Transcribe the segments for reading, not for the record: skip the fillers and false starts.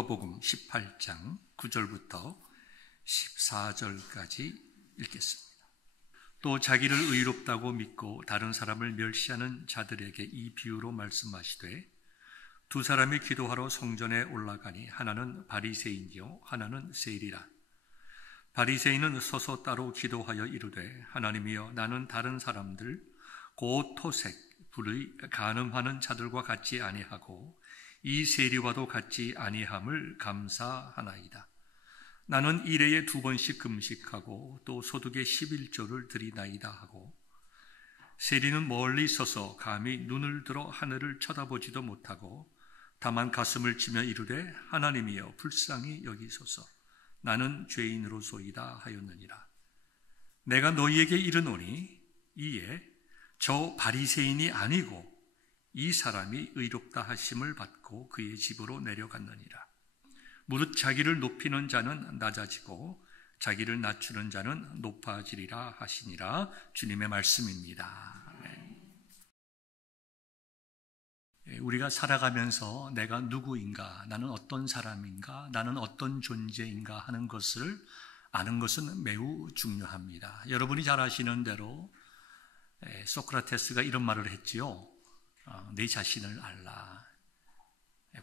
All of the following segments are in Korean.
누가복음 18장 9절부터 14절까지 읽겠습니다. 또 자기를 의롭다고 믿고 다른 사람을 멸시하는 자들에게 이 비유로 말씀하시되 두 사람이 기도하러 성전에 올라가니 하나는 바리새인이요 하나는 세리라. 바리새인은 서서 따로 기도하여 이르되 하나님이여 나는 다른 사람들 곧 토색, 불의, 간음하는 자들과 같지 아니하고 이 세리와도 같지 아니함을 감사하나이다. 나는 일해에 2번씩 금식하고 또 소득의 11조를 드리나이다 하고 세리는 멀리 서서 감히 눈을 들어 하늘을 쳐다보지도 못하고 다만 가슴을 치며 이르되 하나님이여 불쌍히 여기소서 나는 죄인으로소이다 하였느니라. 내가 너희에게 이르노니 이에 저 바리새인이 아니고 이 사람이 의롭다 하심을 받고 그의 집으로 내려갔느니라. 무릇 자기를 높이는 자는 낮아지고 자기를 낮추는 자는 높아지리라 하시니라. 주님의 말씀입니다. 우리가 살아가면서 내가 누구인가, 나는 어떤 사람인가, 나는 어떤 존재인가 하는 것을 아는 것은 매우 중요합니다. 여러분이 잘 아시는 대로 소크라테스가 이런 말을 했지요. 내 자신을 알라.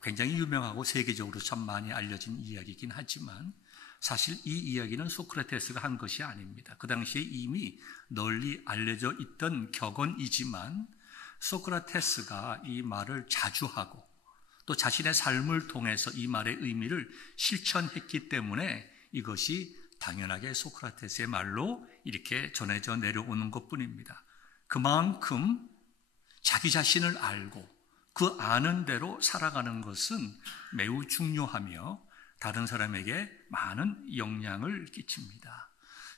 굉장히 유명하고 세계적으로 참 많이 알려진 이야기이긴 하지만 사실 이 이야기는 소크라테스가 한 것이 아닙니다. 그 당시에 이미 널리 알려져 있던 격언이지만 소크라테스가 이 말을 자주 하고 또 자신의 삶을 통해서 이 말의 의미를 실천했기 때문에 이것이 당연하게 소크라테스의 말로 이렇게 전해져 내려오는 것뿐입니다. 그만큼 자기 자신을 알고 그 아는 대로 살아가는 것은 매우 중요하며 다른 사람에게 많은 영향을 끼칩니다.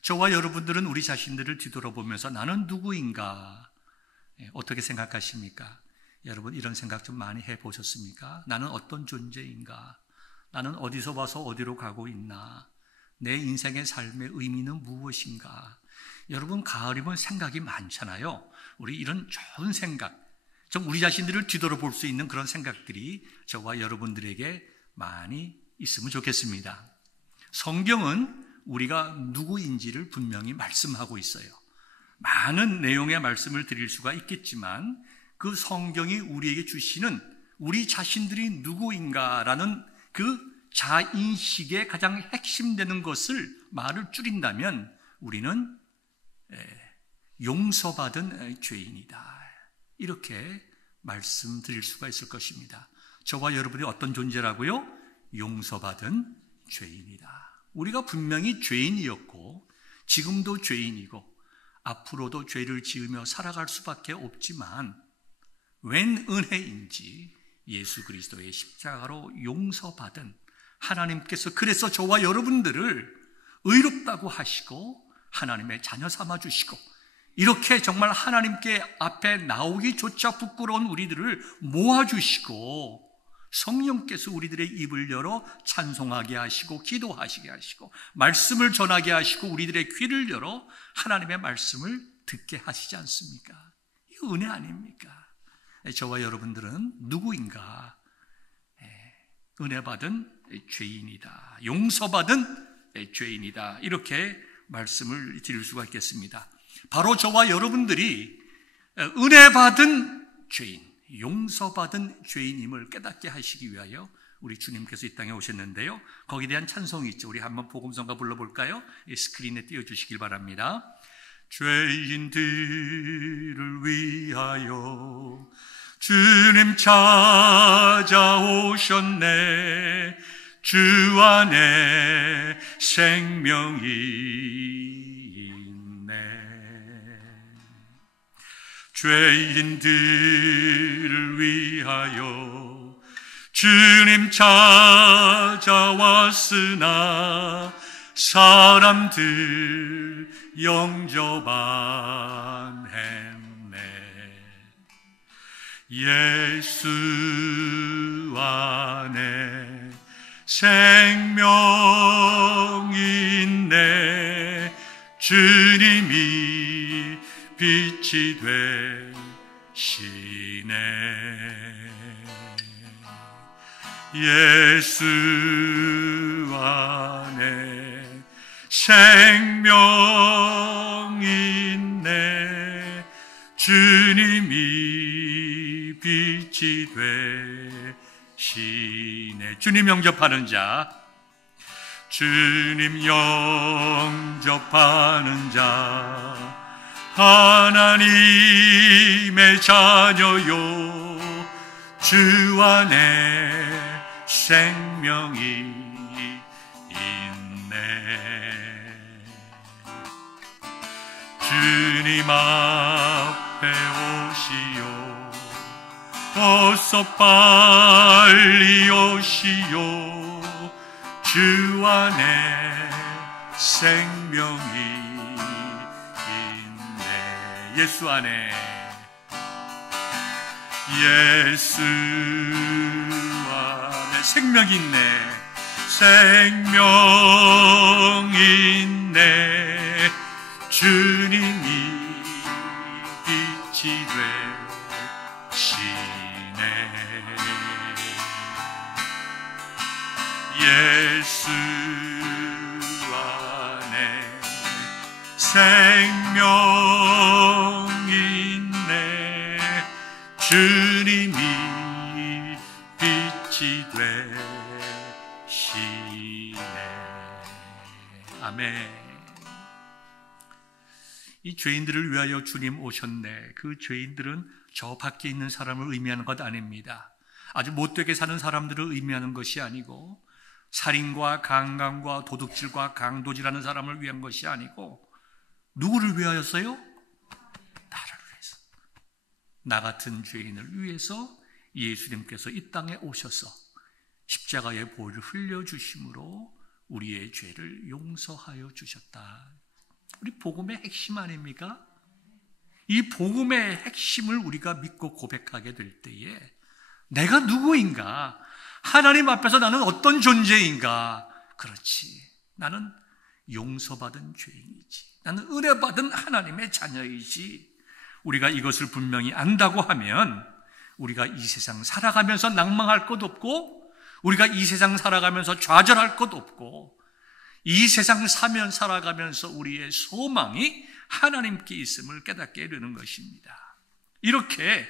저와 여러분들은 우리 자신들을 뒤돌아보면서 나는 누구인가 어떻게 생각하십니까? 여러분 이런 생각 좀 많이 해보셨습니까? 나는 어떤 존재인가? 나는 어디서 와서 어디로 가고 있나? 내 인생의 삶의 의미는 무엇인가? 여러분 가을이면 생각이 많잖아요. 우리 이런 좋은 생각, 좀 우리 자신들을 뒤돌아볼 수 있는 그런 생각들이 저와 여러분들에게 많이 있으면 좋겠습니다. 성경은 우리가 누구인지를 분명히 말씀하고 있어요. 많은 내용의 말씀을 드릴 수가 있겠지만 그 성경이 우리에게 주시는 우리 자신들이 누구인가라는 그 자인식의 가장 핵심되는 것을 말을 줄인다면 우리는 용서받은 죄인이다. 이렇게 말씀드릴 수가 있을 것입니다. 저와 여러분이 어떤 존재라고요? 용서받은 죄인이다. 우리가 분명히 죄인이었고 지금도 죄인이고 앞으로도 죄를 지으며 살아갈 수밖에 없지만 웬 은혜인지 예수 그리스도의 십자가로 용서받은 하나님께서 그래서 저와 여러분들을 의롭다고 하시고 하나님의 자녀 삼아주시고 이렇게 정말 하나님께 앞에 나오기조차 부끄러운 우리들을 모아주시고 성령께서 우리들의 입을 열어 찬송하게 하시고 기도하시게 하시고 말씀을 전하게 하시고 우리들의 귀를 열어 하나님의 말씀을 듣게 하시지 않습니까? 이거 은혜 아닙니까? 저와 여러분들은 누구인가? 은혜 받은 죄인이다. 용서받은 죄인이다. 이렇게 말씀을 드릴 수가 있겠습니다. 바로 저와 여러분들이 은혜 받은 죄인, 용서받은 죄인임을 깨닫게 하시기 위하여 우리 주님께서 이 땅에 오셨는데요. 거기에 대한 찬송이 있죠. 우리 한번 복음성가 불러볼까요? 스크린에 띄워주시길 바랍니다. 죄인들을 위하여 주님 찾아오셨네. 주 안에 생명이 있네. 죄인들을 위하여 주님 찾아왔으나 사람들 영접 안 했네. 예수 안에 생명이 있네. 주님이 빛이 되시네. 예수 안에 생명이 있네. 주님이 빛이 되시네. 주님 영접하는 자, 주님 영접하는 자, 하나님의 자녀요. 주 안에 생명이 있네. 주님 앞에 오시오. 어서 빨리 오시오. 주 안에 생명이 있네. 예수 안에, 예수 안에 생명이 있네. 생명이 있네. 주님이 빛이 되시네. 예수 안에 생명이 있네. 주님이 빛이 되시네. 아멘. 이 죄인들을 위하여 주님 오셨네. 그 죄인들은 저 밖에 있는 사람을 의미하는 것 아닙니다. 아주 못되게 사는 사람들을 의미하는 것이 아니고, 살인과 강간과 도둑질과 강도질하는 사람을 위한 것이 아니고, 누구를 위하였어요? 나를 위해서. 나 같은 죄인을 위해서 예수님께서 이 땅에 오셔서 십자가의 보혈을 흘려주심으로 우리의 죄를 용서하여 주셨다. 우리 복음의 핵심 아닙니까? 이 복음의 핵심을 우리가 믿고 고백하게 될 때에 내가 누구인가? 하나님 앞에서 나는 어떤 존재인가? 그렇지, 나는 용서받은 죄인이지, 나는 은혜받은 하나님의 자녀이지. 우리가 이것을 분명히 안다고 하면 우리가 이 세상 살아가면서 낭망할 것 없고, 우리가 이 세상 살아가면서 좌절할 것 없고, 이 세상 살아가면서 우리의 소망이 하나님께 있음을 깨닫게 되는 것입니다. 이렇게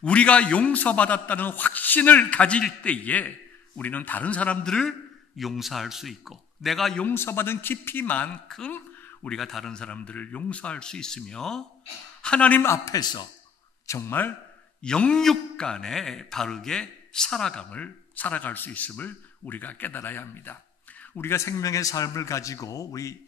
우리가 용서받았다는 확신을 가질 때에 우리는 다른 사람들을 용서할 수 있고, 내가 용서받은 깊이만큼 우리가 다른 사람들을 용서할 수 있으며, 하나님 앞에서 정말 영육 간에 바르게 살아갈 수 있음을 우리가 깨달아야 합니다. 우리가 생명의 삶을 가지고 우리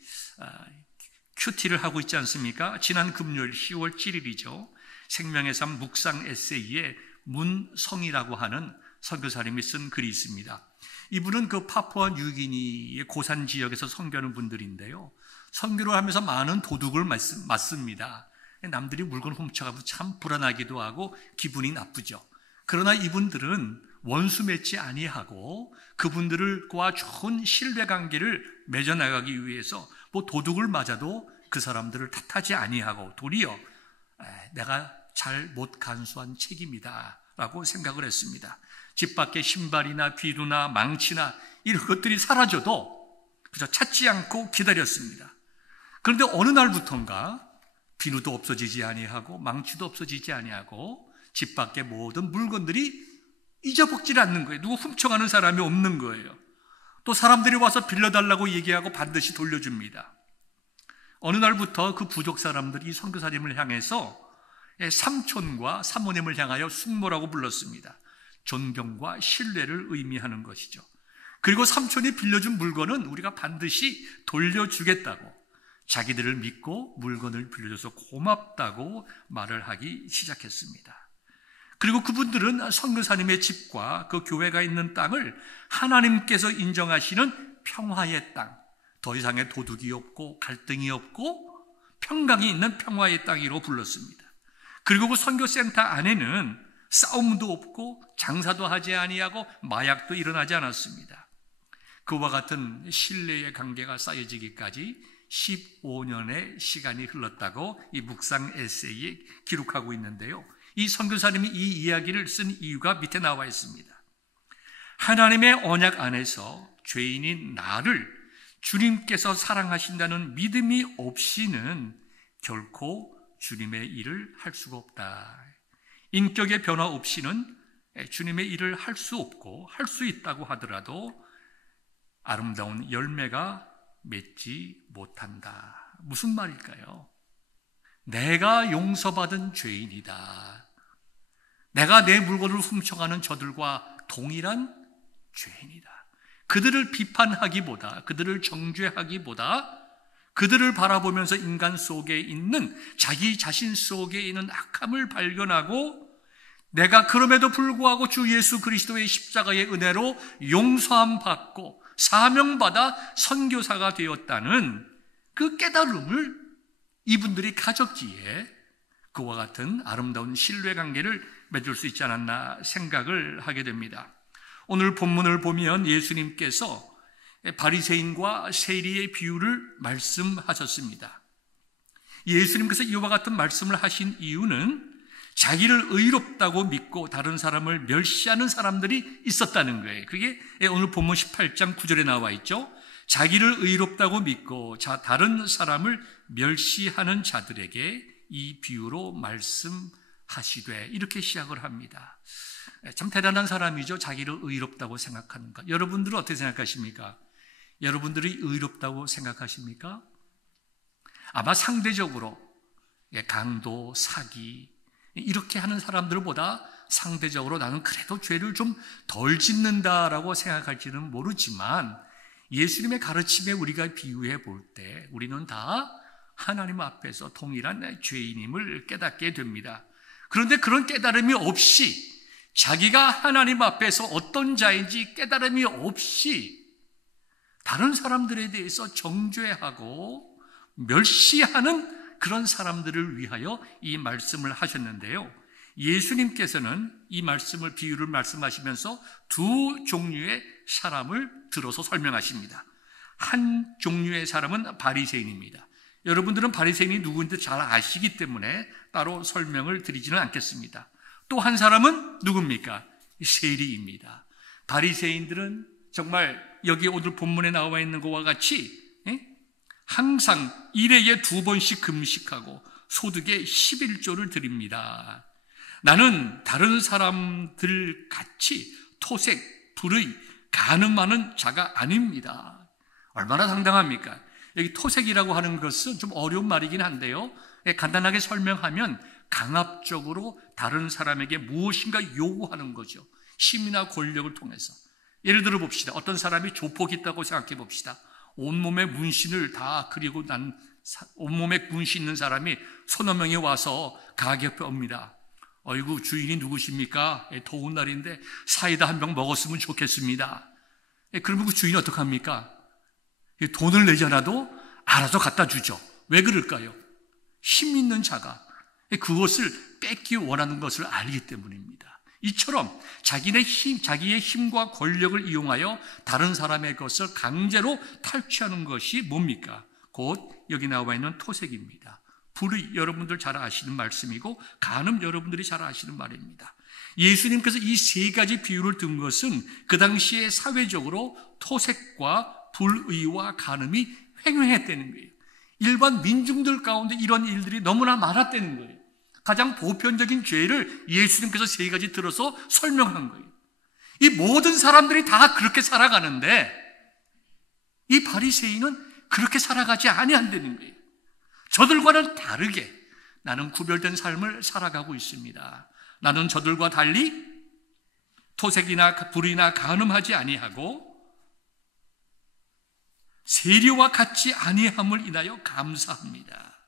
큐티를 하고 있지 않습니까? 지난 금요일 10월 7일이죠. 생명의 삶 묵상 에세이에 문성이라고 하는 선교사님이 쓴 글이 있습니다. 이분은 그 파푸아 뉴기니의 고산 지역에서 선교하는 분들인데요, 선교를 하면서 많은 도둑을 맞습니다. 남들이 물건 훔쳐가면 참 불안하기도 하고 기분이 나쁘죠. 그러나 이분들은 원수 맺지 아니하고 그분들과 좋은 신뢰관계를 맺어나가기 위해서 도둑을 맞아도 그 사람들을 탓하지 아니하고 도리어 내가 잘 못 간수한 책임이다 라고 생각을 했습니다. 집 밖에 신발이나 비누나 망치나 이런 것들이 사라져도 그저 찾지 않고 기다렸습니다. 그런데 어느 날부턴가 비누도 없어지지 아니하고 망치도 없어지지 아니하고 집 밖에 모든 물건들이 잊어먹질 않는 거예요. 누구 훔쳐가는 사람이 없는 거예요. 또 사람들이 와서 빌려달라고 얘기하고 반드시 돌려줍니다. 어느 날부터 그 부족 사람들이 선교사님을 향해서 삼촌과 사모님을 향하여 숙모라고 불렀습니다. 존경과 신뢰를 의미하는 것이죠. 그리고 삼촌이 빌려준 물건은 우리가 반드시 돌려주겠다고, 자기들을 믿고 물건을 빌려줘서 고맙다고 말을 하기 시작했습니다. 그리고 그분들은 선교사님의 집과 그 교회가 있는 땅을 하나님께서 인정하시는 평화의 땅, 더 이상의 도둑이 없고 갈등이 없고 평강이 있는 평화의 땅이로 불렀습니다. 그리고 그 선교센터 안에는 싸움도 없고 장사도 하지 아니하고 마약도 일어나지 않았습니다. 그와 같은 신뢰의 관계가 쌓여지기까지 15년의 시간이 흘렀다고 이 묵상 에세이에 기록하고 있는데요, 이 선교사님이 이 이야기를 쓴 이유가 밑에 나와 있습니다. 하나님의 언약 안에서 죄인인 나를 주님께서 사랑하신다는 믿음이 없이는 결코 주님의 일을 할 수가 없다. 인격의 변화 없이는 주님의 일을 할 수 없고, 할 수 있다고 하더라도 아름다운 열매가 맺지 못한다. 무슨 말일까요? 내가 용서받은 죄인이다. 내가 내 물건을 훔쳐가는 저들과 동일한 죄인이다. 그들을 비판하기보다, 그들을 정죄하기보다 그들을 바라보면서 인간 속에 있는, 자기 자신 속에 있는 악함을 발견하고 내가 그럼에도 불구하고 주 예수 그리스도의 십자가의 은혜로 용서함 받고 사명받아 선교사가 되었다는 그 깨달음을 이분들이 가졌기에 그와 같은 아름다운 신뢰관계를 맺을 수 있지 않았나 생각을 하게 됩니다. 오늘 본문을 보면 예수님께서 바리새인과 세리의 비유를 말씀하셨습니다. 예수님께서 이와 같은 말씀을 하신 이유는 자기를 의롭다고 믿고 다른 사람을 멸시하는 사람들이 있었다는 거예요. 그게 오늘 본문 18장 9절에 나와 있죠. 자기를 의롭다고 믿고 다른 사람을 멸시하는 자들에게 이 비유로 말씀하시되, 이렇게 시작을 합니다. 참 대단한 사람이죠. 자기를 의롭다고 생각하는 것. 여러분들은 어떻게 생각하십니까? 여러분들이 의롭다고 생각하십니까? 아마 상대적으로 강도, 사기 이렇게 하는 사람들보다 상대적으로 나는 그래도 죄를 좀 덜 짓는다라고 생각할지는 모르지만, 예수님의 가르침에 우리가 비유해 볼 때 우리는 다 하나님 앞에서 동일한 죄인임을 깨닫게 됩니다. 그런데 그런 깨달음이 없이, 자기가 하나님 앞에서 어떤 자인지 깨달음이 없이 다른 사람들에 대해서 정죄하고 멸시하는 그런 사람들을 위하여 이 말씀을 하셨는데요. 예수님께서는 이 말씀을, 비유를 말씀하시면서 두 종류의 사람을 들어서 설명하십니다. 한 종류의 사람은 바리새인입니다. 여러분들은 바리새인이 누구인지 잘 아시기 때문에 따로 설명을 드리지는 않겠습니다. 또 한 사람은 누굽니까? 세리입니다. 바리새인들은 정말 여기 오늘 본문에 나와 있는 것과 같이 항상 일회에 2번씩 금식하고 소득의 11조를 드립니다. 나는 다른 사람들 같이 토색, 불의, 간음하는 자가 아닙니다. 얼마나 당당합니까? 여기 토색이라고 하는 것은 좀 어려운 말이긴 한데요, 간단하게 설명하면 강압적으로 다른 사람에게 무엇인가 요구하는 거죠. 힘이나 권력을 통해서. 예를 들어 봅시다. 어떤 사람이 조폭이 있다고 생각해 봅시다. 온몸에 문신을 다 그리고 온몸에 문신 있는 사람이 서너 명이 와서 가게 옆에 옵니다. 어이구, 주인이 누구십니까? 더운 날인데 사이다 한 병 먹었으면 좋겠습니다. 그러면 그 주인이 어떡합니까? 돈을 내지 않아도 알아서 갖다 주죠. 왜 그럴까요? 힘 있는 자가 그것을 뺏기 원하는 것을 알기 때문입니다. 이처럼 자기의 힘과 권력을 이용하여 다른 사람의 것을 강제로 탈취하는 것이 뭡니까? 곧 여기 나와 있는 토색입니다. 불의, 여러분들 잘 아시는 말씀이고, 간음, 여러분들이 잘 아시는 말입니다. 예수님께서 이 세 가지 비유를 든 것은 그 당시에 사회적으로 토색과 불의와 간음이 횡행했다는 거예요. 일반 민중들 가운데 이런 일들이 너무나 많았다는 거예요. 가장 보편적인 죄를 예수님께서 세 가지 들어서 설명한 거예요. 이 모든 사람들이 다 그렇게 살아가는데 이 바리새인은 그렇게 살아가지 아니한다는 거예요. 저들과는 다르게 나는 구별된 삶을 살아가고 있습니다. 나는 저들과 달리 토색이나 불의나 간음하지 아니하고 세리와 같이 아니함을 인하여 감사합니다.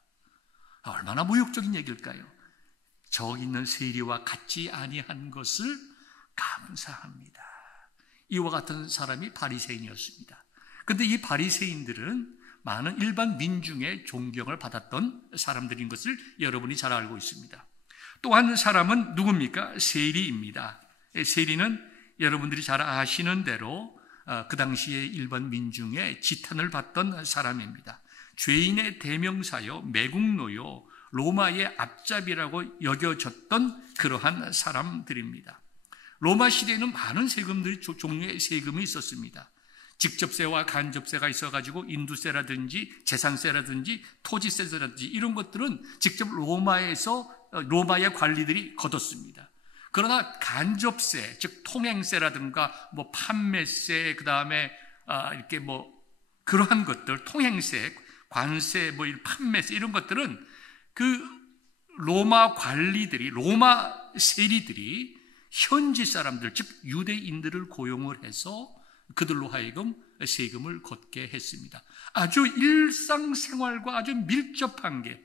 얼마나 모욕적인 얘기일까요? 저기 있는 세리와 같지 아니한 것을 감사합니다. 이와 같은 사람이 바리새인이었습니다. 그런데 이 바리새인들은 많은 일반 민중의 존경을 받았던 사람들인 것을 여러분이 잘 알고 있습니다. 또 한 사람은 누굽니까? 세리입니다. 세리는 여러분들이 잘 아시는 대로 그 당시에 일반 민중의 지탄을 받던 사람입니다. 죄인의 대명사요, 매국노요, 로마의 앞잡이라고 여겨졌던 그러한 사람들입니다. 로마 시대에는 많은 세금들이 종류의 세금이 있었습니다. 직접세와 간접세가 있어가지고 인두세라든지 재산세라든지 토지세라든지 이런 것들은 직접 로마의 관리들이 걷었습니다. 그러나 간접세, 즉 통행세라든가 뭐 판매세, 그 다음에 이렇게 뭐 그러한 것들, 통행세, 관세, 뭐 판매세 이런 것들은 그 로마 관리들이, 로마 세리들이 현지 사람들, 즉 유대인들을 고용을 해서 그들로 하여금 세금을 걷게 했습니다. 아주 일상생활과 아주 밀접한 게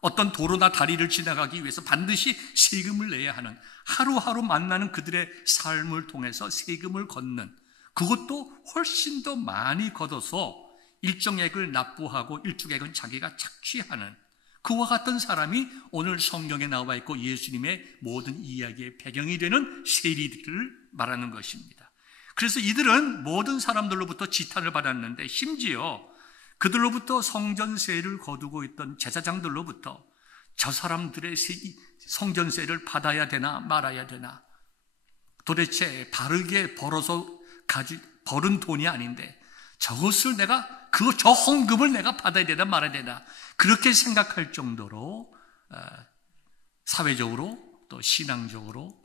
어떤 도로나 다리를 지나가기 위해서 반드시 세금을 내야 하는, 하루하루 만나는 그들의 삶을 통해서 세금을 걷는, 그것도 훨씬 더 많이 걷어서 일정액을 납부하고 일정액은 자기가 착취하는 그와 같은 사람이 오늘 성경에 나와 있고 예수님의 모든 이야기의 배경이 되는 세리들을 말하는 것입니다. 그래서 이들은 모든 사람들로부터 지탄을 받았는데, 심지어 그들로부터 성전세를 거두고 있던 제사장들로부터 저 사람들의 성전세를 받아야 되나 말아야 되나, 도대체 바르게 벌어서 벌은 돈이 아닌데 저것을 저 헌금을 내가 받아야 되나 말아야 되나, 그렇게 생각할 정도로 사회적으로 또 신앙적으로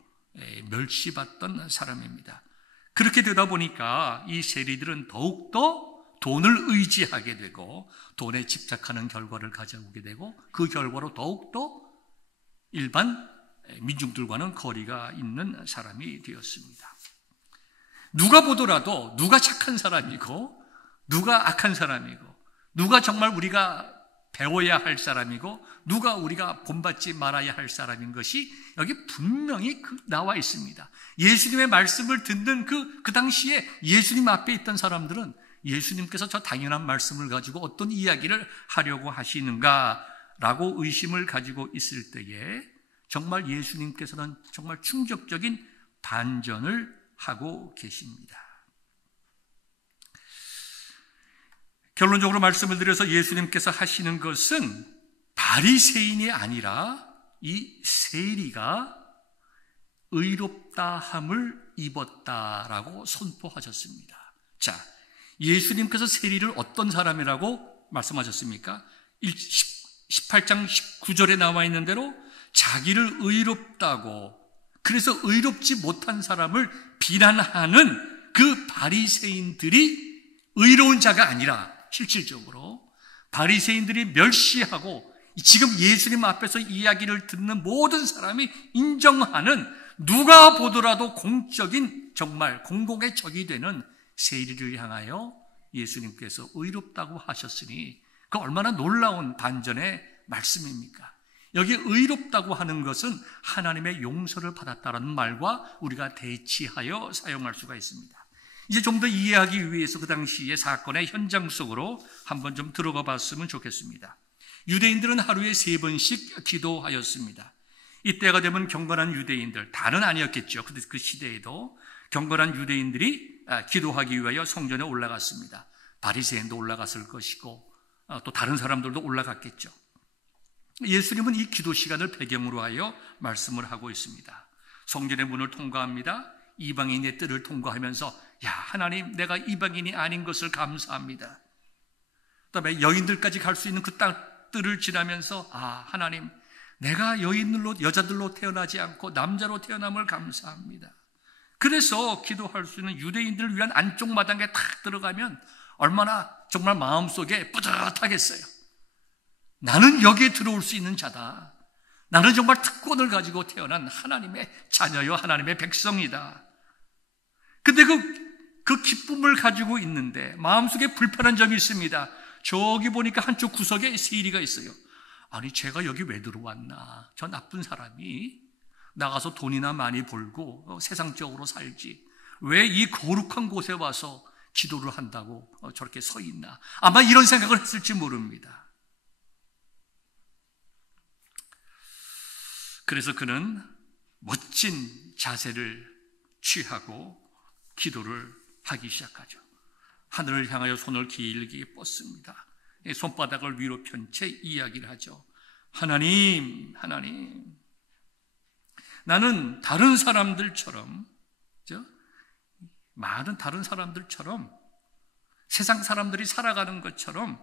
멸시받던 사람입니다. 그렇게 되다 보니까 이 세리들은 더욱더 돈을 의지하게 되고 돈에 집착하는 결과를 가져오게 되고, 그 결과로 더욱더 일반 민중들과는 거리가 있는 사람이 되었습니다. 누가 보더라도 누가 착한 사람이고 누가 악한 사람이고, 누가 정말 우리가 배워야 할 사람이고 누가 우리가 본받지 말아야 할 사람인 것이 여기 분명히 나와 있습니다. 예수님의 말씀을 듣는 그 당시에 예수님 앞에 있던 사람들은 예수님께서 저 당연한 말씀을 가지고 어떤 이야기를 하려고 하시는가라고 의심을 가지고 있을 때에 정말 예수님께서는 정말 충격적인 반전을 하고 계십니다. 결론적으로 말씀을 드려서 예수님께서 하시는 것은 바리새인이 아니라 이 세리가 의롭다함을 입었다라고 선포하셨습니다. 자, 예수님께서 세리를 어떤 사람이라고 말씀하셨습니까? 18장 19절에 나와 있는 대로 자기를 의롭다고, 그래서 의롭지 못한 사람을 비난하는 그 바리새인들이 의로운 자가 아니라, 실질적으로 바리새인들이 멸시하고 지금 예수님 앞에서 이야기를 듣는 모든 사람이 인정하는, 누가 보더라도 공적인 정말 공공의 적이 되는 세리를 향하여 예수님께서 의롭다고 하셨으니 그 얼마나 놀라운 반전의 말씀입니까? 여기 의롭다고 하는 것은 하나님의 용서를 받았다는 말과 우리가 대치하여 사용할 수가 있습니다. 이제 좀 더 이해하기 위해서 그 당시의 사건의 현장 속으로 한번 좀 들어가 봤으면 좋겠습니다. 유대인들은 하루에 3번씩 기도하였습니다. 이때가 되면 경건한 유대인들, 다는 아니었겠죠. 그 시대에도 경건한 유대인들이 기도하기 위하여 성전에 올라갔습니다. 바리새인도 올라갔을 것이고 또 다른 사람들도 올라갔겠죠. 예수님은 이 기도 시간을 배경으로 하여 말씀을 하고 있습니다. 성전의 문을 통과합니다. 이방인의 뜰을 통과하면서, 야, 하나님, 내가 이방인이 아닌 것을 감사합니다. 그다음에 여인들까지 갈 수 있는 그 뜰을 지나면서, 아, 하나님, 내가 여자들로 태어나지 않고 남자로 태어남을 감사합니다. 그래서 기도할 수 있는 유대인들을 위한 안쪽 마당에 탁 들어가면 얼마나 정말 마음속에 뿌듯하겠어요. 나는 여기에 들어올 수 있는 자다. 나는 정말 특권을 가지고 태어난 하나님의 자녀요, 하나님의 백성이다. 근데 그 기쁨을 가지고 있는데 마음속에 불편한 점이 있습니다. 저기 보니까 한쪽 구석에 세리가 있어요. 아니, 제가 여기 왜 들어왔나? 저 나쁜 사람이 나가서 돈이나 많이 벌고 세상적으로 살지, 왜 이 거룩한 곳에 와서 기도를 한다고 저렇게 서 있나? 아마 이런 생각을 했을지 모릅니다. 그래서 그는 멋진 자세를 취하고 기도를 하기 시작하죠. 하늘을 향하여 손을 길게 뻗습니다. 손바닥을 위로 편 채 이야기를 하죠. 하나님, 하나님, 나는 다른 사람들처럼, 많은 다른 사람들처럼 세상 사람들이 살아가는 것처럼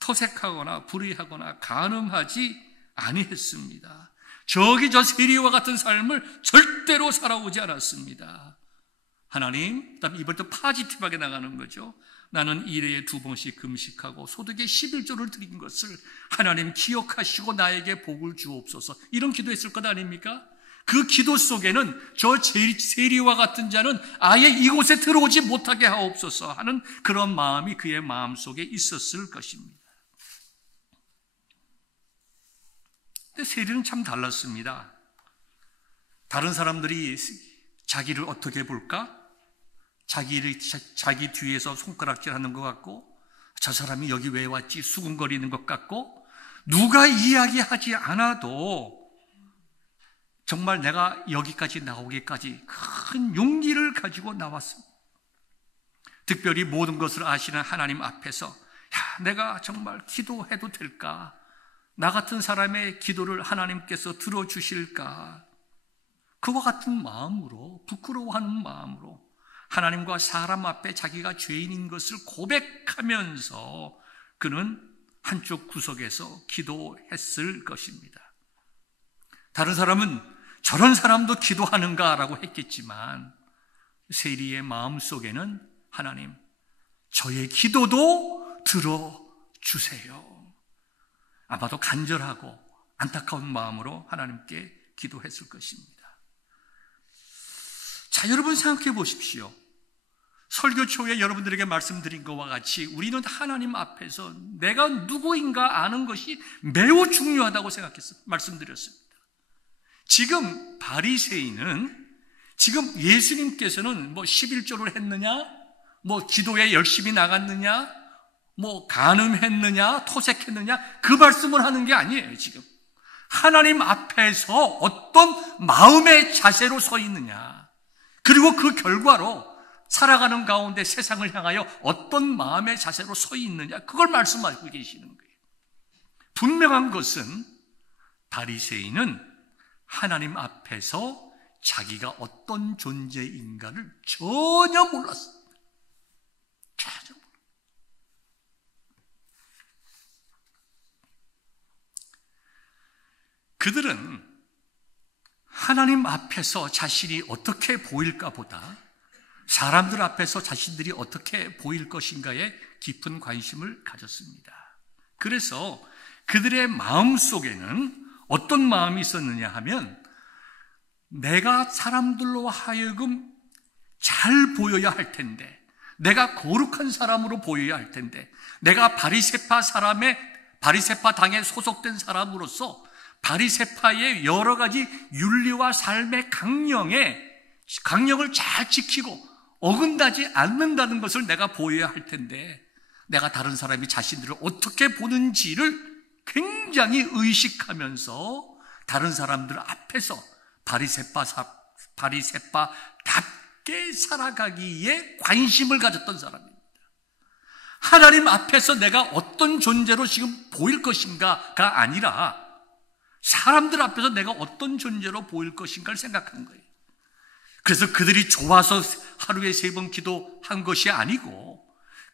토색하거나 불의하거나 간음하지 아니했습니다. 저기 저 세리와 같은 삶을 절대로 살아오지 않았습니다. 하나님, 그다음에 이번에 파지티브하게 나가는 거죠. 나는 일회에 2번씩 금식하고 소득의 11조를 드린 것을 하나님 기억하시고 나에게 복을 주옵소서. 이런 기도했을 것 아닙니까? 그 기도 속에는 저 세리와 같은 자는 아예 이곳에 들어오지 못하게 하옵소서 하는 그런 마음이 그의 마음속에 있었을 것입니다. 근데 세리는 참 달랐습니다. 다른 사람들이 자기를 어떻게 볼까? 자기 뒤에서 손가락질하는 것 같고, 저 사람이 여기 왜 왔지? 수군거리는 것 같고, 누가 이야기하지 않아도 정말 내가 여기까지 나오기까지 큰 용기를 가지고 나왔습니다. 특별히 모든 것을 아시는 하나님 앞에서 내가 정말 기도해도 될까? 나 같은 사람의 기도를 하나님께서 들어주실까? 그와 같은 마음으로, 부끄러워하는 마음으로 하나님과 사람 앞에 자기가 죄인인 것을 고백하면서 그는 한쪽 구석에서 기도했을 것입니다. 다른 사람은 저런 사람도 기도하는가라고 했겠지만 세리의 마음속에는 하나님, 저의 기도도 들어주세요. 아마도 간절하고 안타까운 마음으로 하나님께 기도했을 것입니다. 자, 여러분 생각해 보십시오. 설교 초에 여러분들에게 말씀드린 것과 같이 우리는 하나님 앞에서 내가 누구인가 아는 것이 매우 중요하다고 말씀드렸습니다. 지금 바리새인은 지금 예수님께서는 11조를 했느냐, 기도에 열심히 나갔느냐, 간음했느냐, 토색했느냐, 그 말씀을 하는 게 아니에요, 지금. 하나님 앞에서 어떤 마음의 자세로 서 있느냐, 그리고 그 결과로 살아가는 가운데 세상을 향하여 어떤 마음의 자세로 서 있느냐, 그걸 말씀하고 계시는 거예요. 분명한 것은 바리새인은 하나님 앞에서 자기가 어떤 존재인가를 전혀 몰랐습니다. 전혀 몰랐습니다. 그들은 하나님 앞에서 자신이 어떻게 보일까 보다 사람들 앞에서 자신들이 어떻게 보일 것인가에 깊은 관심을 가졌습니다. 그래서 그들의 마음 속에는 어떤 마음이 있었느냐 하면 내가 사람들로 하여금 잘 보여야 할 텐데, 내가 거룩한 사람으로 보여야 할 텐데, 내가 바리새파 당에 소속된 사람으로서 바리새파의 여러 가지 윤리와 삶의 강령을 잘 지키고 어긋나지 않는다는 것을 내가 보여야 할 텐데, 내가 다른 사람이 자신들을 어떻게 보는지를 굉장히 의식하면서 다른 사람들 앞에서 바리새파답게 살아가기에 관심을 가졌던 사람입니다. 하나님 앞에서 내가 어떤 존재로 지금 보일 것인가가 아니라 사람들 앞에서 내가 어떤 존재로 보일 것인가를 생각한 거예요. 그래서 그들이 좋아서 하루에 3번 기도한 것이 아니고,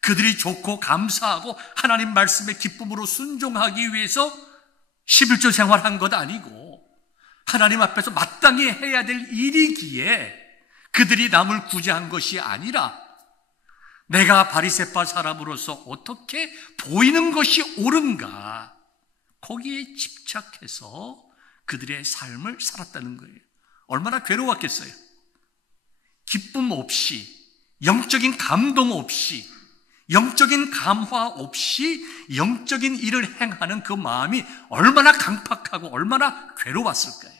그들이 좋고 감사하고 하나님 말씀에 기쁨으로 순종하기 위해서 11조 생활한 것 아니고, 하나님 앞에서 마땅히 해야 될 일이기에 그들이 남을 구제한 것이 아니라 내가 바리새파 사람으로서 어떻게 보이는 것이 옳은가, 거기에 집착해서 그들의 삶을 살았다는 거예요. 얼마나 괴로웠겠어요. 기쁨 없이, 영적인 감동 없이, 영적인 감화 없이 영적인 일을 행하는 그 마음이 얼마나 강팍하고 얼마나 괴로웠을까요?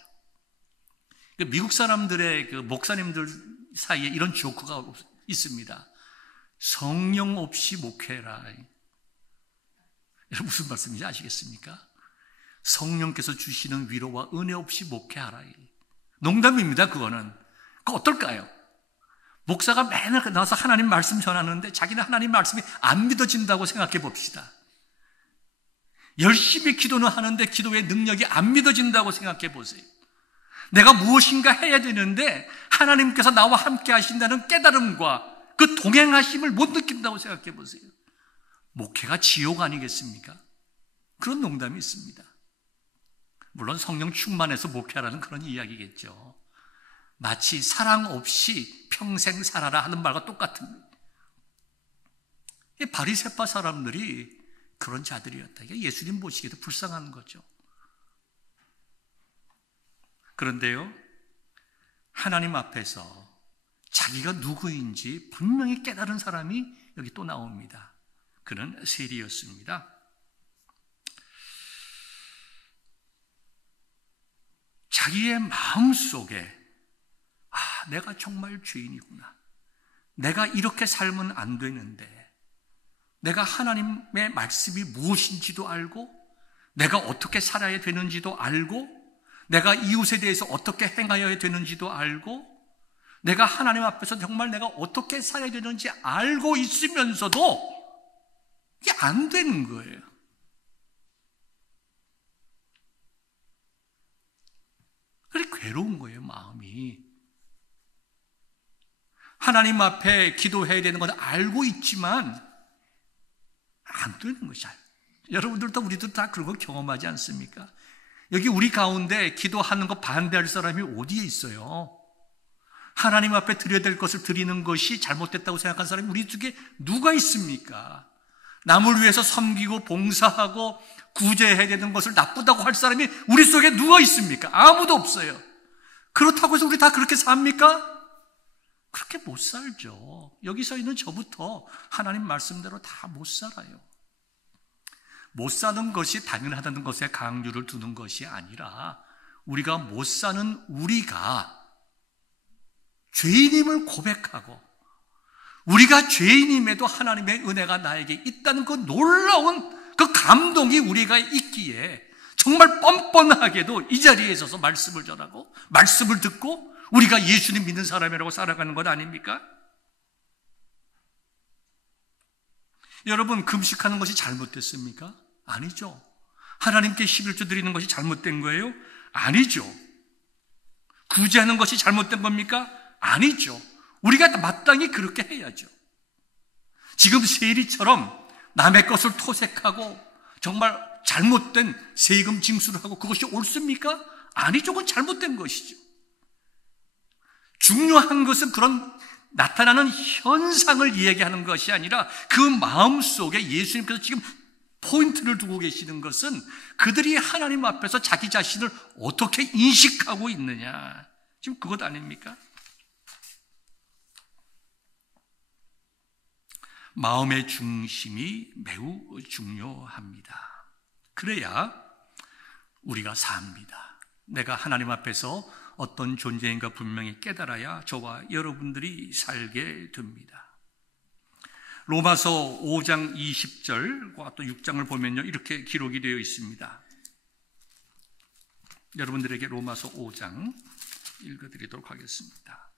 미국 사람들의 그 목사님들 사이에 이런 조크가 있습니다. 성령 없이 목회라. 무슨 말씀인지 아시겠습니까? 성령께서 주시는 위로와 은혜 없이 목회하라. 농담입니다, 그거는. 그거 어떨까요? 목사가 맨날 나와서 하나님 말씀 전하는데 자기는 하나님 말씀이 안 믿어진다고 생각해 봅시다. 열심히 기도는 하는데 기도의 능력이 안 믿어진다고 생각해 보세요. 내가 무엇인가 해야 되는데 하나님께서 나와 함께 하신다는 깨달음과 그 동행하심을 못 느낀다고 생각해 보세요. 목회가 지옥 아니겠습니까? 그런 농담이 있습니다. 물론 성령 충만해서 목회하라는 그런 이야기겠죠. 마치 사랑 없이 평생 살아라 하는 말과 똑같은 거예요. 바리새파 사람들이 그런 자들이었다. 이게 예수님 보시기에도 불쌍한 거죠. 그런데요, 하나님 앞에서 자기가 누구인지 분명히 깨달은 사람이 여기 또 나옵니다. 그는 세리였습니다. 자기의 마음속에 내가 정말 죄인이구나. 내가 이렇게 살면 안 되는데 내가 하나님의 말씀이 무엇인지도 알고 내가 어떻게 살아야 되는지도 알고 내가 이웃에 대해서 어떻게 행하여야 되는지도 알고 내가 하나님 앞에서 정말 내가 어떻게 살아야 되는지 알고 있으면서도 이게 안 되는 거예요. 그래 괴로운 거예요, 마음이. 하나님 앞에 기도해야 되는 건 알고 있지만 안 되는 것이야. 여러분들도 우리도 다 그런 거 경험하지 않습니까? 여기 우리 가운데 기도하는 거 반대할 사람이 어디에 있어요? 하나님 앞에 드려야 될 것을 드리는 것이 잘못됐다고 생각한 사람이 우리 중에 누가 있습니까? 남을 위해서 섬기고 봉사하고 구제해야 되는 것을 나쁘다고 할 사람이 우리 속에 누가 있습니까? 아무도 없어요. 그렇다고 해서 우리 다 그렇게 삽니까? 그렇게 못 살죠. 여기서 있는 저부터 하나님 말씀대로 다 못 살아요. 못 사는 것이 당연하다는 것에 강조를 두는 것이 아니라 우리가 못 사는 우리가 죄인임을 고백하고 우리가 죄인임에도 하나님의 은혜가 나에게 있다는 그 놀라운 그 감동이 우리가 있기에 정말 뻔뻔하게도 이 자리에 있어서 말씀을 전하고 말씀을 듣고 우리가 예수님 믿는 사람이라고 살아가는 것 아닙니까? 여러분, 금식하는 것이 잘못됐습니까? 아니죠. 하나님께 11조 드리는 것이 잘못된 거예요? 아니죠. 구제하는 것이 잘못된 겁니까? 아니죠. 우리가 마땅히 그렇게 해야죠. 지금 세리처럼 남의 것을 토색하고 정말 잘못된 세금 징수를 하고 그것이 옳습니까? 아니죠. 그건 잘못된 것이죠. 중요한 것은 그런 나타나는 현상을 이야기하는 것이 아니라 그 마음속에 예수님께서 지금 포인트를 두고 계시는 것은 그들이 하나님 앞에서 자기 자신을 어떻게 인식하고 있느냐. 지금 그것 아닙니까? 마음의 중심이 매우 중요합니다. 그래야 우리가 삽니다. 내가 하나님 앞에서 어떤 존재인가 분명히 깨달아야 저와 여러분들이 살게 됩니다. 로마서 5장 20절과 또 6장을 보면요, 이렇게 기록이 되어 있습니다. 여러분들에게 로마서 5장 읽어드리도록 하겠습니다.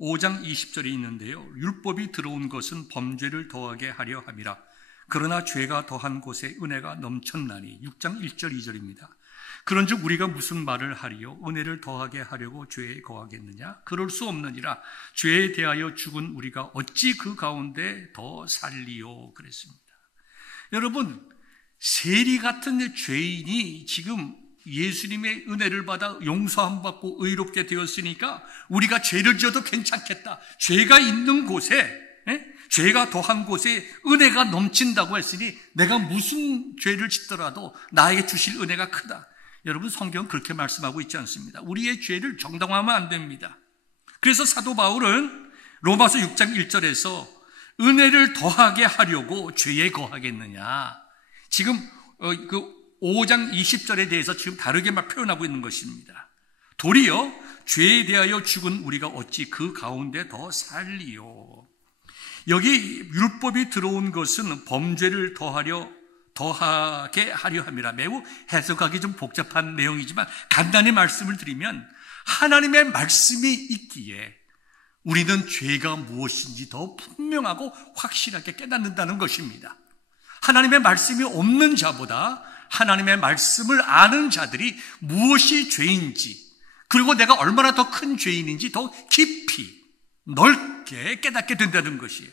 5장 20절이 있는데요, 율법이 들어온 것은 범죄를 더하게 하려 함이라. 그러나 죄가 더한 곳에 은혜가 넘쳤나니. 6장 1절 2절입니다. 그런즉 우리가 무슨 말을 하리요? 은혜를 더하게 하려고 죄에 거하겠느냐? 그럴 수 없느니라. 죄에 대하여 죽은 우리가 어찌 그 가운데 더 살리요? 그랬습니다. 여러분, 세리 같은 죄인이 지금 예수님의 은혜를 받아 용서함 받고 의롭게 되었으니까 우리가 죄를 지어도 괜찮겠다. 죄가 있는 곳에, 죄가 더한 곳에 은혜가 넘친다고 했으니 내가 무슨 죄를 짓더라도 나에게 주실 은혜가 크다. 여러분, 성경은 그렇게 말씀하고 있지 않습니다. 우리의 죄를 정당화하면 안 됩니다. 그래서 사도 바울은 로마서 6장 1절에서 은혜를 더하게 하려고 죄에 거하겠느냐. 지금 그 5장 20절에 대해서 지금 다르게 막 표현하고 있는 것입니다. 도리어 죄에 대하여 죽은 우리가 어찌 그 가운데 더 살리요. 여기 율법이 들어온 것은 범죄를 더하게 하려 함이라. 매우 해석하기 좀 복잡한 내용이지만 간단히 말씀을 드리면 하나님의 말씀이 있기에 우리는 죄가 무엇인지 더 분명하고 확실하게 깨닫는다는 것입니다. 하나님의 말씀이 없는 자보다 하나님의 말씀을 아는 자들이 무엇이 죄인지 그리고 내가 얼마나 더 큰 죄인인지 더 깊이 넓게 깨닫게 된다는 것이에요.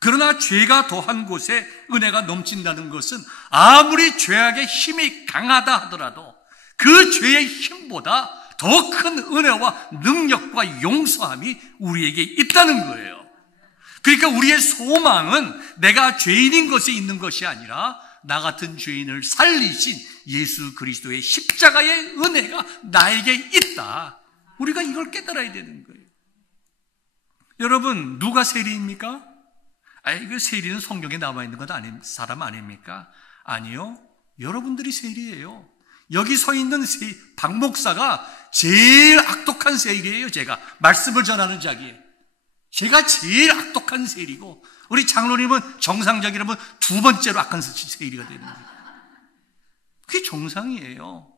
그러나 죄가 더한 곳에 은혜가 넘친다는 것은 아무리 죄악의 힘이 강하다 하더라도 그 죄의 힘보다 더 큰 은혜와 능력과 용서함이 우리에게 있다는 거예요. 그러니까 우리의 소망은 내가 죄인인 것에 있는 것이 아니라 나 같은 죄인을 살리신 예수 그리스도의 십자가의 은혜가 나에게 있다. 우리가 이걸 깨달아야 되는 거예요. 여러분, 누가 세리입니까? 그 세리는 성경에 나와 있는 것 사람 아닙니까? 아니요. 여러분들이 세리예요. 여기 서 있는 박 목사가 제일 악독한 세리예요. 제가 말씀을 전하는 자기에 제가 제일 악독한 세리고, 우리 장로님은 정상적이라면 두 번째로 악한 세리가 되는 거예요. 그게 정상이에요.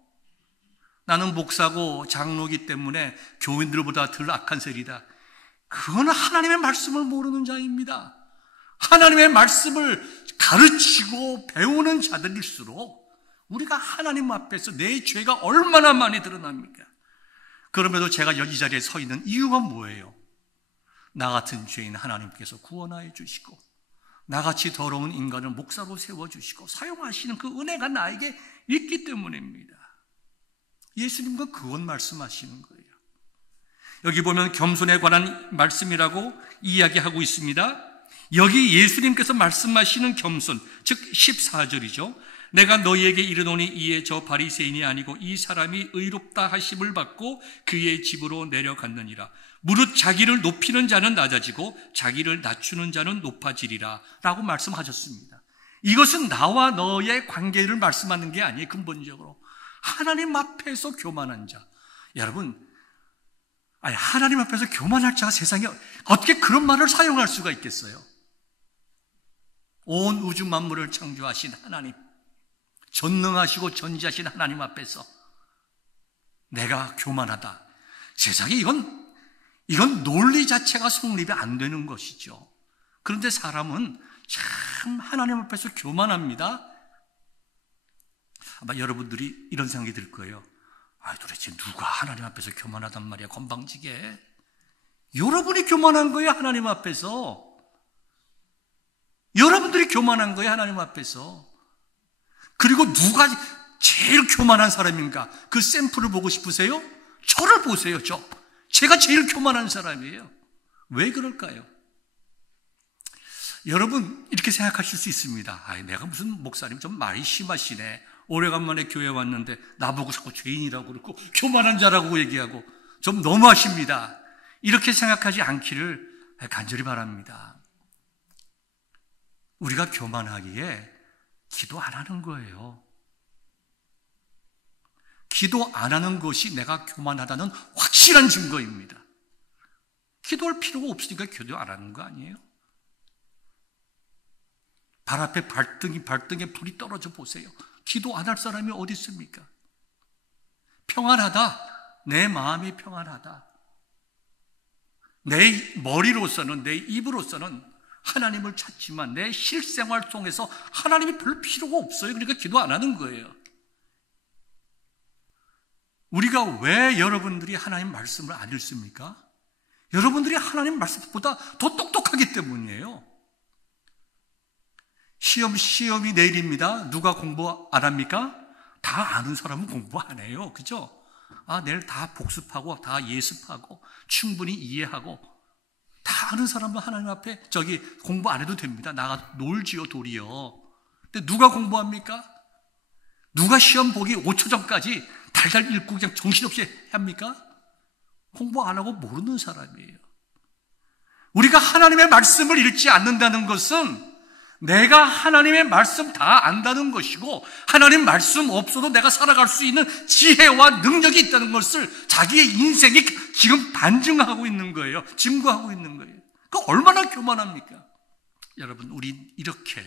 나는 목사고 장로기 때문에 교인들보다 덜 악한 세리다. 그거는 하나님의 말씀을 모르는 자입니다. 하나님의 말씀을 가르치고 배우는 자들일수록 우리가 하나님 앞에서 내 죄가 얼마나 많이 드러납니까? 그럼에도 제가 이 자리에 서 있는 이유가 뭐예요? 나 같은 죄인 하나님께서 구원하여 주시고 나같이 더러운 인간을 목사로 세워주시고 사용하시는 그 은혜가 나에게 있기 때문입니다. 예수님과 그것 말씀하시는 거예요. 여기 보면 겸손에 관한 말씀이라고 이야기하고 있습니다. 여기 예수님께서 말씀하시는 겸손, 즉 14절이죠. 내가 너희에게 이르노니 이에 저 바리새인이 아니고 이 사람이 의롭다 하심을 받고 그의 집으로 내려갔느니라. 무릇 자기를 높이는 자는 낮아지고 자기를 낮추는 자는 높아지리라 라고 말씀하셨습니다. 이것은 나와 너의 관계를 말씀하는 게 아니에요. 근본적으로 하나님 앞에서 교만한 자. 여러분, 하나님 앞에서 교만할 자가 세상에 어떻게 그런 말을 사용할 수가 있겠어요? 온 우주 만물을 창조하신 하나님, 전능하시고 전지하신 하나님 앞에서 내가 교만하다. 세상에 이건 논리 자체가 성립이 안 되는 것이죠. 그런데 사람은 참 하나님 앞에서 교만합니다. 아마 여러분들이 이런 생각이 들 거예요. 도대체 누가 하나님 앞에서 교만하단 말이야, 건방지게. 여러분이 교만한 거예요, 하나님 앞에서. 여러분들이 교만한 거예요, 하나님 앞에서. 그리고 누가 제일 교만한 사람인가? 그 샘플을 보고 싶으세요? 저를 보세요, 제가 제일 교만한 사람이에요. 왜 그럴까요? 여러분, 이렇게 생각하실 수 있습니다. 내가 무슨 목사님 좀 말이 심하시네. 오래간만에 교회 왔는데 나보고 자꾸 죄인이라고 그러고 교만한 자라고 얘기하고 좀 너무하십니다. 이렇게 생각하지 않기를 간절히 바랍니다. 우리가 교만하기에 기도 안 하는 거예요. 기도 안 하는 것이 내가 교만하다는 확실한 증거입니다. 기도할 필요가 없으니까 기도 안 하는 거 아니에요? 발 앞에 발등에 불이 떨어져 보세요. 기도 안 할 사람이 어디 있습니까? 평안하다. 내 마음이 평안하다. 내 머리로서는, 내 입으로서는 하나님을 찾지만 내 실생활 속에서 하나님이 별 필요가 없어요. 그러니까 기도 안 하는 거예요. 우리가 왜 여러분들이 하나님 말씀을 안 읽습니까? 여러분들이 하나님 말씀보다 더 똑똑하기 때문이에요. 시험이 내일입니다. 누가 공부 안 합니까? 다 아는 사람은 공부 안 해요. 그죠? 내일 다 복습하고 다 예습하고 충분히 이해하고 다 아는 사람은 하나님 앞에 공부 안 해도 됩니다. 나가 놀지요, 도리요. 근데 누가 공부합니까? 누가 시험 보기 5초 전까지 달달 읽고 그냥 정신없이 합니까? 공부 안 하고 모르는 사람이에요. 우리가 하나님의 말씀을 읽지 않는다는 것은 내가 하나님의 말씀 다 안다는 것이고 하나님 말씀 없어도 내가 살아갈 수 있는 지혜와 능력이 있다는 것을 자기의 인생이 지금 반증하고 있는 거예요. 증거하고 있는 거예요. 그 얼마나 교만합니까? 여러분, 우리 이렇게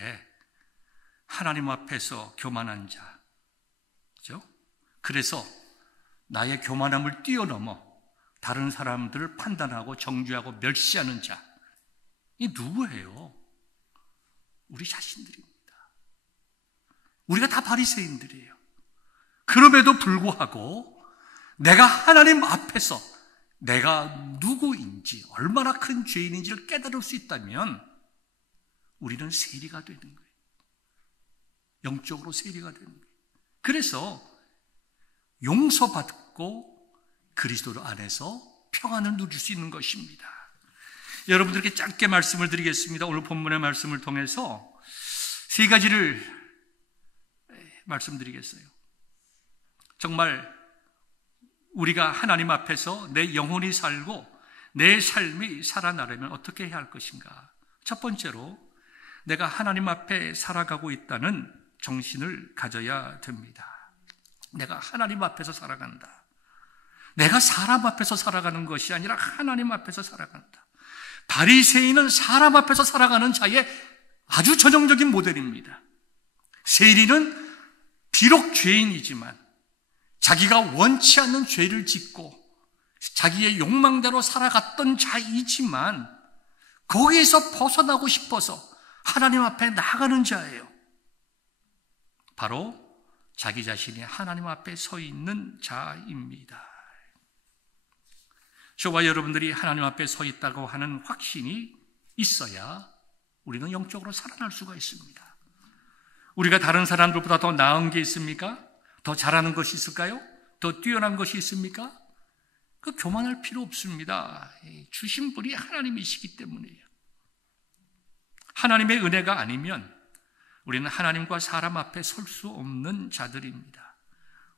하나님 앞에서 교만한 자, 그죠? 그래서 나의 교만함을 뛰어넘어 다른 사람들을 판단하고 정죄하고 멸시하는 자, 이 누구예요? 우리 자신들입니다. 우리가 다 바리새인들이에요. 그럼에도 불구하고 내가 하나님 앞에서 내가 누구인지, 얼마나 큰 죄인인지를 깨달을 수 있다면 우리는 세리가 되는 거예요. 영적으로 세리가 되는 거예요. 그래서 용서받고 그리스도 안에서 평안을 누릴 수 있는 것입니다. 여러분들께 짧게 말씀을 드리겠습니다. 오늘 본문의 말씀을 통해서 세 가지를 말씀드리겠어요. 정말 우리가 하나님 앞에서 내 영혼이 살고 내 삶이 살아나려면 어떻게 해야 할 것인가? 첫 번째로 내가 하나님 앞에 살아가고 있다는 정신을 가져야 됩니다. 내가 하나님 앞에서 살아간다. 내가 사람 앞에서 살아가는 것이 아니라 하나님 앞에서 살아간다. 바리새인은 사람 앞에서 살아가는 자의 아주 전형적인 모델입니다. 세리는 비록 죄인이지만 자기가 원치 않는 죄를 짓고 자기의 욕망대로 살아갔던 자이지만 거기에서 벗어나고 싶어서 하나님 앞에 나아가는 자예요. 바로 자기 자신이 하나님 앞에 서 있는 자입니다. 저와 여러분들이 하나님 앞에 서 있다고 하는 확신이 있어야 우리는 영적으로 살아날 수가 있습니다. 우리가 다른 사람들보다 더 나은 게 있습니까? 더 잘하는 것이 있을까요? 더 뛰어난 것이 있습니까? 그 교만할 필요 없습니다. 주신 분이 하나님이시기 때문이에요. 하나님의 은혜가 아니면 우리는 하나님과 사람 앞에 설 수 없는 자들입니다.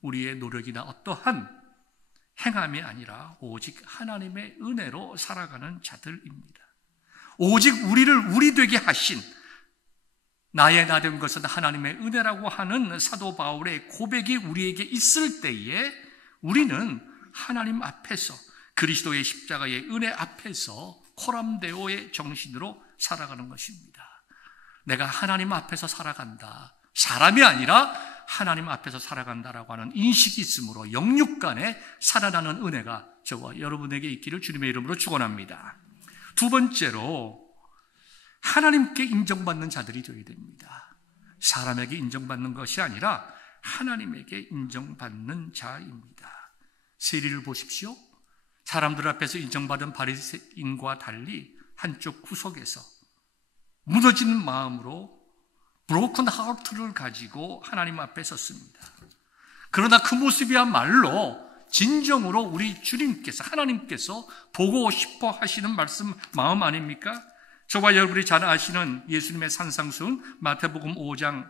우리의 노력이나 어떠한 행함이 아니라 오직 하나님의 은혜로 살아가는 자들입니다. 오직 우리를 우리 되게 하신 나의 나 된 것은 하나님의 은혜라고 하는 사도 바울의 고백이 우리에게 있을 때에 우리는 하나님 앞에서 그리스도의 십자가의 은혜 앞에서 코람데오의 정신으로 살아가는 것입니다. 내가 하나님 앞에서 살아간다. 사람이 아니라 하나님 앞에서 살아간다라고 하는 인식이 있으므로 영육간에 살아나는 은혜가 저와 여러분에게 있기를 주님의 이름으로 축원합니다. 두 번째로 하나님께 인정받는 자들이 되어야 됩니다. 사람에게 인정받는 것이 아니라 하나님에게 인정받는 자입니다. 세리를 보십시오. 사람들 앞에서 인정받은 바리새인과 달리 한쪽 구석에서 무너진 마음으로 브로큰 하트를 가지고 하나님 앞에 섰습니다. 그러나 그 모습이야말로 진정으로 우리 주님께서 하나님께서 보고 싶어 하시는 마음 아닙니까? 저와 여러분이 잘 아시는 예수님의 산상수훈 마태복음 5장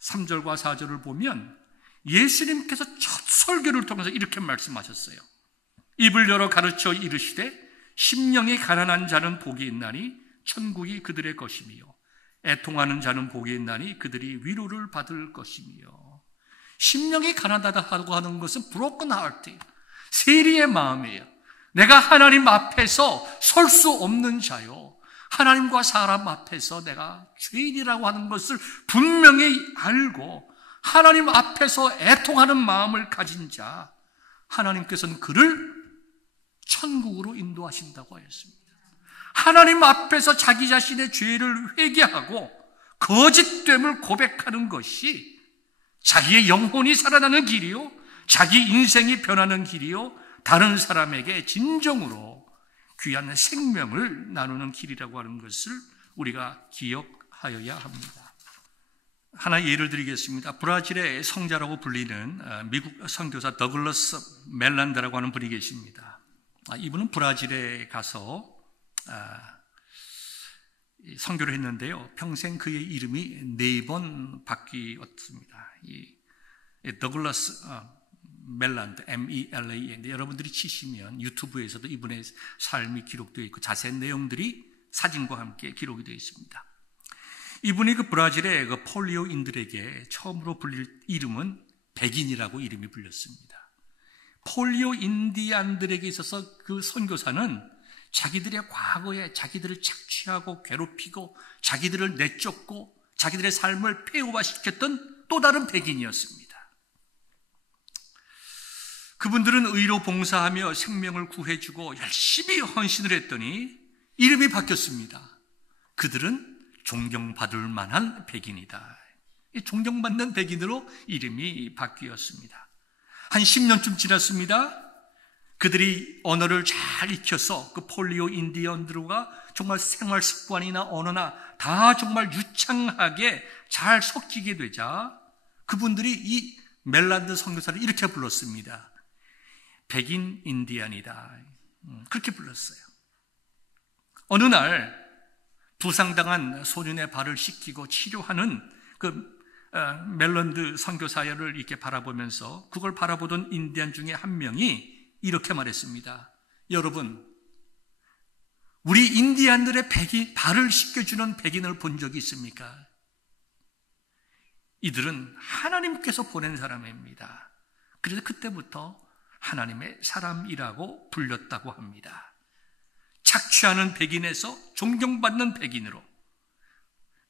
3절과 4절을 보면 예수님께서 첫 설교를 통해서 이렇게 말씀하셨어요. 입을 열어 가르쳐 이르시되 심령이 가난한 자는 복이 있나니 천국이 그들의 것이며 애통하는 자는 복이 있나니 그들이 위로를 받을 것이며. 심령이 가난하다고 하는 것은 broken heart, 세리의 마음이에요. 내가 하나님 앞에서 설 수 없는 자요, 하나님과 사람 앞에서 내가 죄인이라고 하는 것을 분명히 알고 하나님 앞에서 애통하는 마음을 가진 자, 하나님께서는 그를 천국으로 인도하신다고 하였습니다. 하나님 앞에서 자기 자신의 죄를 회개하고 거짓됨을 고백하는 것이 자기의 영혼이 살아나는 길이요, 자기 인생이 변하는 길이요, 다른 사람에게 진정으로 귀한 생명을 나누는 길이라고 하는 것을 우리가 기억하여야 합니다. 하나 예를 드리겠습니다. 브라질의 성자라고 불리는 미국 선교사 더글러스 멜란드라고 하는 분이 계십니다. 이분은 브라질에 가서 선교를 했는데요, 평생 그의 이름이 4번 바뀌었습니다. 더글러스 멜란드, MELAND. 여러분들이 치시면 유튜브에서도 이분의 삶이 기록되어 있고 자세한 내용들이 사진과 함께 기록이 되어 있습니다. 이분이 그 브라질의 그 폴리오인들에게 처음으로 불릴 이름은 백인이라고 이름이 불렸습니다. 폴리오 인디안들에게 있어서 그 선교사는 자기들의 과거에 자기들을 착취하고 괴롭히고 자기들을 내쫓고 자기들의 삶을 폐허화시켰던 또 다른 백인이었습니다. 그분들은 의로 봉사하며 생명을 구해주고 열심히 헌신을 했더니 이름이 바뀌었습니다. 그들은 존경받을 만한 백인이다. 존경받는 백인으로 이름이 바뀌었습니다. 한 10년쯤 지났습니다. 그들이 언어를 잘 익혀서 그 폴리오 인디언들과 정말 생활 습관이나 언어나 다 정말 유창하게 잘 섞이게 되자 그분들이 이 멜란드 선교사를 이렇게 불렀습니다. 백인 인디안이다. 그렇게 불렀어요. 어느 날 부상당한 소년의 발을 씻기고 치료하는 그 멜란드 선교사를 이렇게 바라보면서 그걸 바라보던 인디안 중에 한 명이 이렇게 말했습니다. 여러분, 우리 인디안들의 발을 씻겨주는 백인을 본 적이 있습니까? 이들은 하나님께서 보낸 사람입니다. 그래서 그때부터 하나님의 사람이라고 불렸다고 합니다. 착취하는 백인에서 존경받는 백인으로,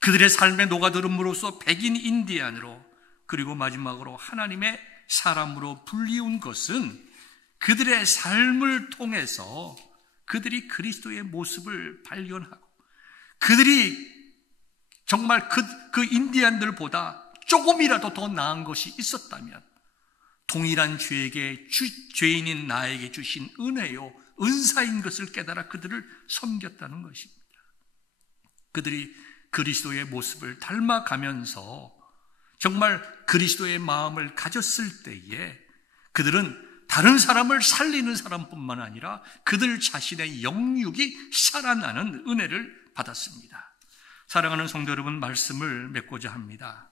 그들의 삶에 녹아들음으로써 백인 인디안으로, 그리고 마지막으로 하나님의 사람으로 불리운 것은 그들의 삶을 통해서 그들이 그리스도의 모습을 발견하고 그들이 정말 그 인디안들보다 조금이라도 더 나은 것이 있었다면 동일한 죄인인 나에게 주신 은혜요, 은사인 것을 깨달아 그들을 섬겼다는 것입니다. 그들이 그리스도의 모습을 닮아가면서 정말 그리스도의 마음을 가졌을 때에 그들은 다른 사람을 살리는 사람뿐만 아니라 그들 자신의 영육이 살아나는 은혜를 받았습니다. 사랑하는 성도 여러분, 말씀을 맺고자 합니다.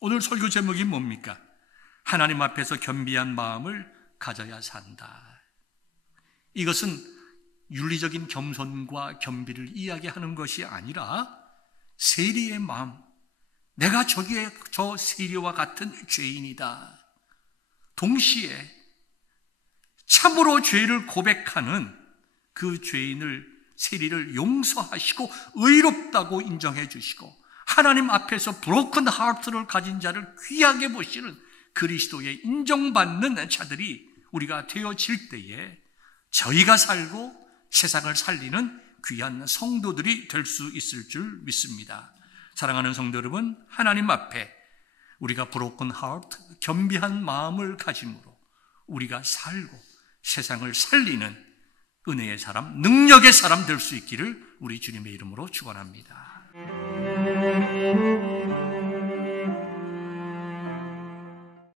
오늘 설교 제목이 뭡니까? 하나님 앞에서 겸비한 마음을 가져야 산다. 이것은 윤리적인 겸손과 겸비를 이야기하는 것이 아니라 세리의 마음, 내가 저 세리와 같은 죄인이다. 동시에 참으로 죄를 고백하는 그 죄인을, 세리를 용서하시고 의롭다고 인정해 주시고 하나님 앞에서 브로큰 하트를 가진 자를 귀하게 보시는 그리스도의 인정받는 자들이 우리가 되어질 때에 저희가 살고 세상을 살리는 귀한 성도들이 될 수 있을 줄 믿습니다. 사랑하는 성도 여러분, 하나님 앞에 우리가 브로큰 하트, 겸비한 마음을 가짐으로 우리가 살고 세상을 살리는 은혜의 사람, 능력의 사람 될 수 있기를 우리 주님의 이름으로 축원합니다.